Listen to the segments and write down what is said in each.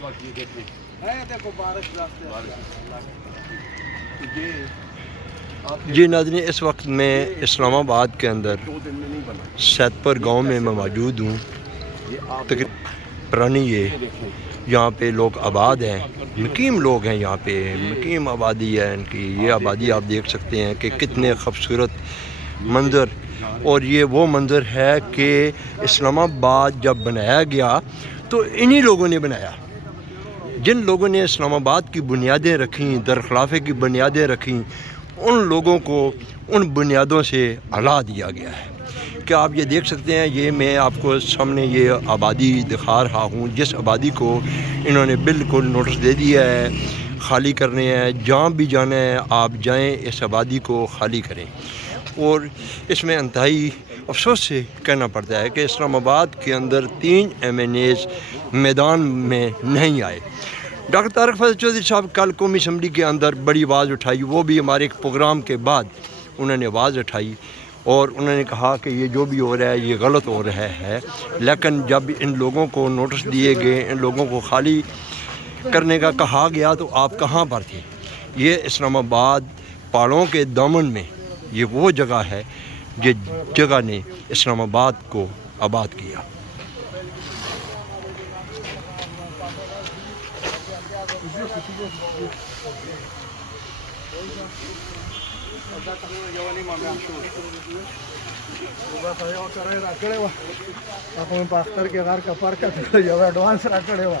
اس وقت یہ دیکھیں دیکھو بارش جی ناظرین، اس وقت میں اسلام آباد کے اندر 2 دن میں نہیں بنا. سیدپور گاؤں میں موجود ہوں. یہ آپ تقریباً پرانی یہ دیکھیں یہاں پہ لوگ آباد ہیں، مقیم لوگ ہیں یہاں پہ، مقیم آبادی ہے ان کی. یہ آبادی آپ دیکھ سکتے ہیں کہ کتنے خوبصورت منظر، اور یہ وہ منظر ہے کہ اسلام آباد جب بنایا گیا تو انہی لوگوں نے بنایا. جن لوگوں نے اسلام آباد کی بنیادیں رکھیں، درخلافے کی بنیادیں رکھیں، ان لوگوں کو ان بنیادوں سے ہلا دیا گیا ہے. کہ آپ یہ دیکھ سکتے ہیں، یہ میں آپ کو سامنے یہ آبادی دکھا رہا ہوں جس آبادی کو انہوں نے بالکل نوٹس دے دیا ہے خالی کرنے ہیں. جہاں بھی جانا ہے آپ جائیں، اس آبادی کو خالی کریں. اور اس میں انتہائی افسوس سے کہنا پڑتا ہے کہ اسلام آباد کے اندر 3 MNAs میدان میں نہیں آئے. ڈاکٹر طارق فضل چودھری صاحب کل قومی اسمبلی کے اندر بڑی آواز اٹھائی، وہ بھی ہمارے ایک پروگرام کے بعد انہوں نے آواز اٹھائی اور انہوں نے کہا کہ یہ جو بھی ہو رہا ہے یہ غلط ہو رہا ہے. لیکن جب ان لوگوں کو نوٹس دیے گئے، ان لوگوں کو خالی کرنے کا کہا گیا تو آپ کہاں پر تھے؟ یہ اسلام آباد پہاڑوں کے دامن میں یہ وہ جگہ ہے جس جگہ نے اسلام آباد کو آباد کیا. Ako pastor ke gar ka parka to yo advance rakade wa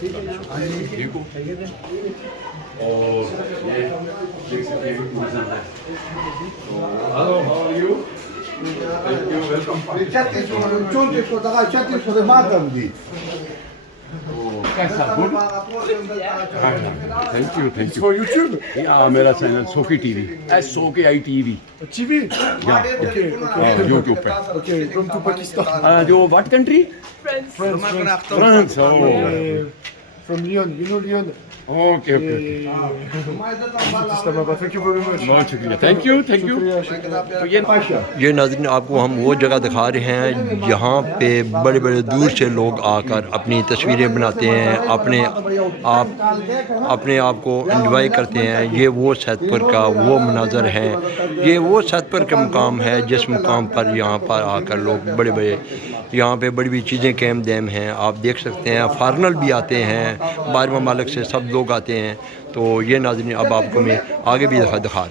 ٹھیک ہو. اور یہ دیکھ سکتے ہیں میوزیم ہے. Hello, how are you? Thank you, welcome. 34 ko daga 34 de madam di کیسا good? Thank you, thank you. for YouTube میرا channel Soki TV, SOKI-TV TV YouTube پہ. okay from to Pakistan جو what country? France. from Lyon, you know Lyon. Okay okay. Islamabad. Thank you very much. بہت شکریہ. Thank you, thank you. تو یہ یہ ناظرین آپ کو ہم وہ جگہ دکھا رہے ہیں جہاں پہ بڑے بڑے دور سے لوگ آ کر اپنی تصویریں بناتے ہیں، اپنے آپ کو انجوائے کرتے ہیں. یہ وہ سیدپور کا وہ مناظر ہے، یہ وہ سیدپور کا مقام ہے جس مقام پر یہاں پر آ کر لوگ بڑے بڑے یہاں پہ بڑی بڑی چیزیں قائم دائم ہیں. آپ دیکھ سکتے ہیں فارنر بھی آتے ہیں، باہر ممالک سے سب لوگ آتے ہیں. تو یہ ناظرین اب آپ کو میں آگے بھی دکھا رہا ہوں.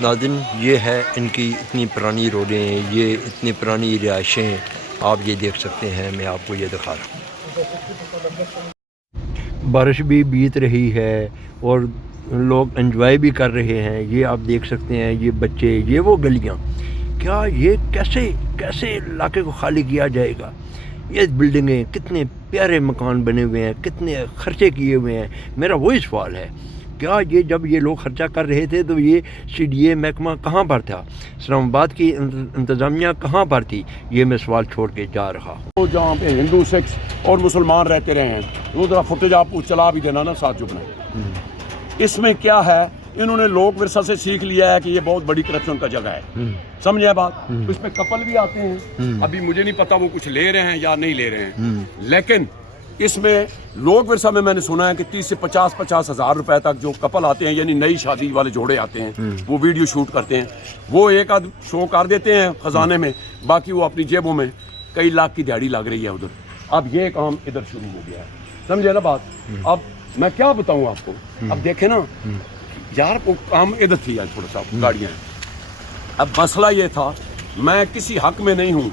ناظرین یہ ہے ان کی اتنی پرانی روڈیں، یہ اتنی پرانی رہائشیں آپ یہ دیکھ سکتے ہیں. میں آپ کو یہ دکھا رہا ہوں. بارش بھی بیت رہی ہے اور لوگ انجوائے بھی کر رہے ہیں. یہ آپ دیکھ سکتے ہیں، یہ بچے، یہ وہ گلیاں. کیا یہ کیسے علاقے کو خالی کیا جائے گا؟ یہ بلڈنگیں، کتنے پیارے مکان بنے ہوئے ہیں، کتنے خرچے کیے ہوئے ہیں. میرا وہی سوال ہے، کیا یہ جب یہ لوگ خرچہ کر رہے تھے تو یہ CDA محکمہ کہاں پر تھا؟ اسلام آباد کی انتظامیہ کہاں پر تھی؟ یہ میں سوال چھوڑ کے جا رہا ہوں. جہاں پہ ہندو، سکھ اور مسلمان رہتے رہے ہیں، وہ ذرا فوٹیج آپ کو چلا بھی دینا نا ساتھ جو بنائے. اس میں کیا ہے، انہوں نے لوک ورثہ سے سیکھ لیا ہے کہ یہ بہت بڑی کرپشن کا جگہ ہے. سمجھے بات؟ اس پہ کپل بھی آتے ہیں. ابھی مجھے نہیں پتا وہ کچھ لے رہے ہیں یا نہیں لے رہے ہیں، لیکن اس میں لوک ورثہ میں نے سنا ہے کہ 30 سے 50 ہزار روپے تک جو کپل آتے ہیں، یعنی نئی شادی والے جوڑے آتے ہیں، وہ ویڈیو شوٹ کرتے ہیں. وہ ایک آدھ شو کر دیتے ہیں خزانے میں، باقی وہ اپنی جیبوں میں کئی لاکھ کی دیہڑی لگ رہی ہے ادھر. اب یہ کام ادھر شروع ہو گیا ہے. سمجھے نا بات؟ اب میں کیا بتاؤں آپ کو. اب دیکھیں نا یار، وہ کام ادھر تھی یار، تھوڑا سا گاڑیاں. اب مسئلہ یہ تھا، میں کسی حق میں نہیں ہوں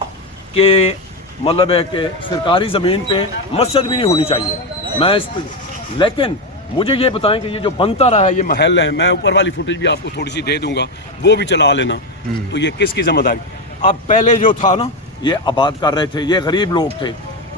کہ مطلب ہے کہ سرکاری زمین پہ مسجد بھی نہیں ہونی چاہیے میں اس پہ، لیکن مجھے یہ بتائیں کہ یہ جو بنتا رہا ہے یہ محل ہے. میں اوپر والی فوٹیج بھی آپ کو تھوڑی سی دے دوں گا، وہ بھی چلا لینا. تو یہ کس کی ذمہ داری؟ اب پہلے جو تھا نا، یہ آباد کر رہے تھے، یہ غریب لوگ تھے،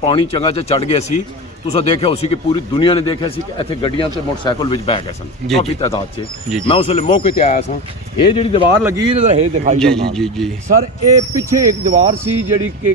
ਪਾਣੀ ਚੰਗਾ ਚ ਚੜ ਗਿਆ ਸੀ, ਤੁਸੀਂ ਦੇਖਿਆ ਉਸੇ ਕਿ ਪੂਰੀ ਦੁਨੀਆ ਨੇ ਦੇਖਿਆ ਸੀ ਕਿ ਇੱਥੇ ਗੱਡੀਆਂ ਤੇ ਮੋਟਰਸਾਈਕਲ ਵਿੱਚ ਬਹਿ ਗਏ ਸਨ ਕਾਫੀ ਤਾਦਾਦ 'ਚ। ਮੈਂ ਉਸ ਵੇਲੇ ਮੌਕੇ ਤੇ ਆਇਆ ਸਾਂ। ਇਹ ਜਿਹੜੀ ਦੀਵਾਰ ਲੱਗੀ ਇਹਦਾ ਇਹ ਦਿਖਾਈ ਜੀ ਸਰ, ਇਹ ਪਿੱਛੇ ਇੱਕ ਦੀਵਾਰ ਸੀ ਜਿਹੜੀ ਕਿ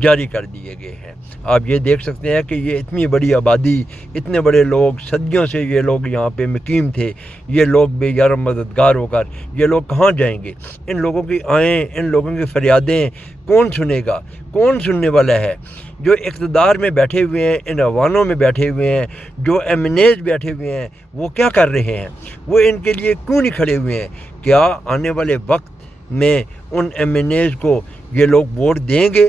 جاری کر دیے گئے ہیں۔ آپ یہ دیکھ سکتے ہیں کہ یہ اتنی بڑی آبادی، اتنے بڑے لوگ، صدیوں سے یہ لوگ یہاں پہ مقیم تھے، یہ لوگ بے یار مددگار ہو کر یہ لوگ کہاں جائیں گے؟ ان لوگوں کی آئیں، ان لوگوں کی فریادیں کون سنے گا؟ کون سننے والا ہے؟ جو اقتدار میں بیٹھے ہوئے ہیں، ان ایوانوں میں بیٹھے ہوئے ہیں، جو ایم این ایز بیٹھے ہوئے ہیں، وہ کیا کر رہے ہیں؟ وہ ان کے لیے کیوں نہیں کھڑے ہوئے ہیں؟ کیا آنے والے وقت میں ان ایم این ایز کو یہ لوگ ووٹ دیں گے؟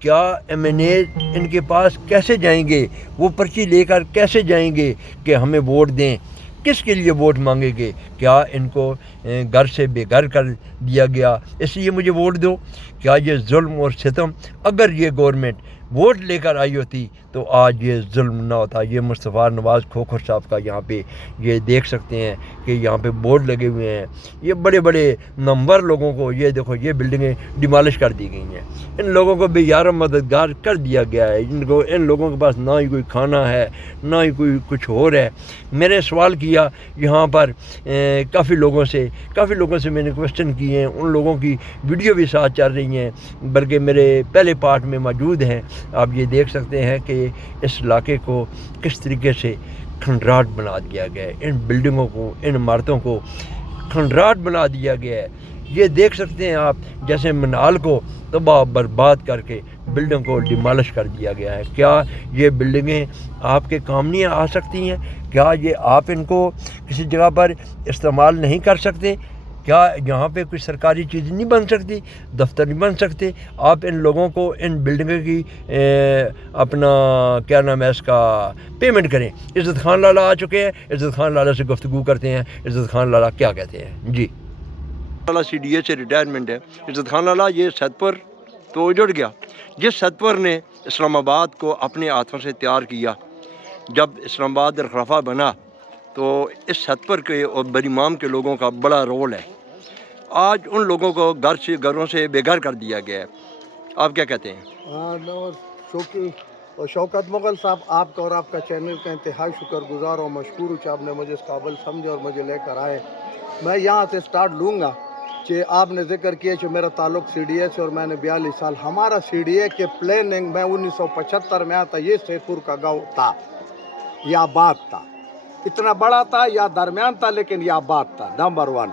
کیا ایم این اے ان کے پاس کیسے جائیں گے؟ وہ پرچی لے کر کیسے جائیں گے کہ ہمیں ووٹ دیں؟ کس کے لیے ووٹ مانگیں گے؟ کیا ان کو گھر سے بے گھر کر دیا گیا اس لیے مجھے ووٹ دو؟ کیا یہ ظلم اور ستم، اگر یہ گورنمنٹ ووٹ لے کر آئی ہوتی تو آج یہ ظلم نہ ہوتا؟ یہ مصطفیٰ نواز کھوکھر صاحب کا یہاں پہ یہ دیکھ سکتے ہیں کہ یہاں پہ بورڈ لگے ہوئے ہیں، یہ بڑے بڑے نمبر لوگوں کو، یہ دیکھو یہ بلڈنگیں ڈیمالش کر دی گئی ہیں، ان لوگوں کو بے یار مددگار کر دیا گیا ہے، ان لوگوں کے پاس نہ ہی کوئی کھانا ہے، نہ ہی کوئی کچھ اور ہے۔ میں نے سوال کیا یہاں پر کافی لوگوں سے میں نے کوشچن کیے ہیں، ان لوگوں کی ویڈیو بھی ساتھ چل رہی ہیں، بلکہ میرے پہلے پارٹ میں موجود ہیں۔ آپ یہ دیکھ سکتے ہیں کہ اس علاقے کو کس طریقے سے کھنڈرات بنا دیا گیا ہے، ان بلڈنگوں کو، ان عمارتوں کو کھنڈرات بنا دیا گیا ہے۔ یہ دیکھ سکتے ہیں آپ جیسے منال کو تباہ برباد کر کے بلڈنگ کو ڈیمالش کر دیا گیا ہے۔ کیا یہ بلڈنگیں آپ کے کام نہیں آ سکتی ہیں؟ کیا یہ آپ ان کو کسی جگہ پر استعمال نہیں کر سکتے؟ کیا یہاں پہ کوئی سرکاری چیز نہیں بن سکتی، دفتر نہیں بن سکتے؟ آپ ان لوگوں کو ان بلڈنگوں کی اپنا کیا نام ہے اس کا پیمنٹ کریں۔ عزت خان لالا آ چکے ہیں، عزت خان لالا سے گفتگو کرتے ہیں۔ عزت خان لالا کیا کہتے ہیں؟ جی لالا سی ڈی اے سے ریٹائرمنٹ ہے۔ عزت خان لالا، یہ ستپور تو اجڑ گیا، جس ستپور نے اسلام آباد کو اپنے ہاتھوں سے تیار کیا، جب اسلام آباد درخرافہ بنا تو اس ستپور کے اور بریمام کے لوگوں کا بڑا رول ہے۔ آج ان لوگوں کو گھروں سے بے گھر کر دیا گیا ہے۔ آپ کیا کہتے ہیں؟ شوقی اور شوکت مغل صاحب، آپ کا اور آپ کا چینل کا انتہائی شکر گزار اور مشکور ہوں کہ آپ نے مجھے اس قابل سمجھے اور مجھے لے کر آئے۔ میں یہاں سے سٹارٹ لوں گا کہ آپ نے ذکر کیا کہ میرا تعلق سی ڈی اے سے اور میں نے 42 سال ہمارا سی ڈی اے کے پلاننگ میں 1975 میں آتا، یہ سیدپور کا گاؤں تھا، یہ آباد تھا، اتنا بڑا تھا یا درمیان تھا لیکن یہ آباد تھا، نمبر 1۔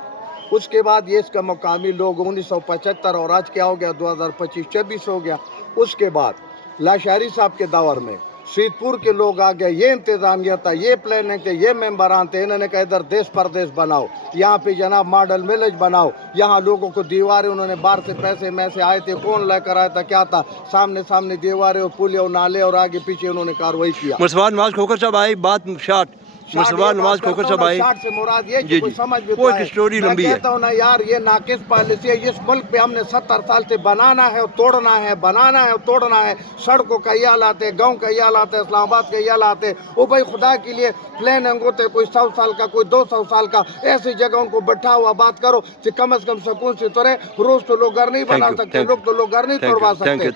اس کے بعد یہ اس کا مقامی لوگ 1975 اور آج کیا ہو گیا 2025-26 ہو گیا۔ اس کے بعد لاشاری صاحب کے دور میں سیدپور کے لوگ آ گئے، یہ انتظامیہ تھا، یہ پلاننگ تھے، یہ ممبران تھے، انہوں نے کہا ادھر دیس پردیس بناؤ، یہاں پہ جناب ماڈل ولیج بناؤ، یہاں لوگوں کو دیواریں، انہوں نے باہر سے پیسے میں سے آئے تھے، کون لے کر آیا تھا، کیا تھا، سامنے دیواریں اور پلے اور نالے اور آگے پیچھے انہوں نے کارروائی کیا۔ مصطفیٰ نواز کھوکھر صاحب آئی بات شارٹ، مصطفیٰ نواز کھوکھر صاحب آئی، شارٹ سے مراد یہ کہ کوئی سمجھ بھی وہ ایک سٹوری لمبی ہے۔ میں کہتا ہوں نا یار، یہ ناقص پالیسی ہے، اس ملک پہ ہم نے 70 سال سے بنانا ہے اور توڑنا ہے، بنانا ہے اور توڑنا ہے۔ سڑکوں کا یہ حالات ہے، گاؤں کا یہ حالات ہے، اسلام آباد کا یہ حالات ہے۔ او بھائی خدا کے لیے پلاننگ ہوتے کوئی 100 سال کا، کوئی 200 سال کا، ایسی جگہ ان کو بٹھاؤ، آباد کرو کہ کم از کم سکون سے تو رہے۔ روز تو لوگ گھر نہیں بنا سکتے، لوگ تو لوگ گھر نہیں توڑوا سکتے۔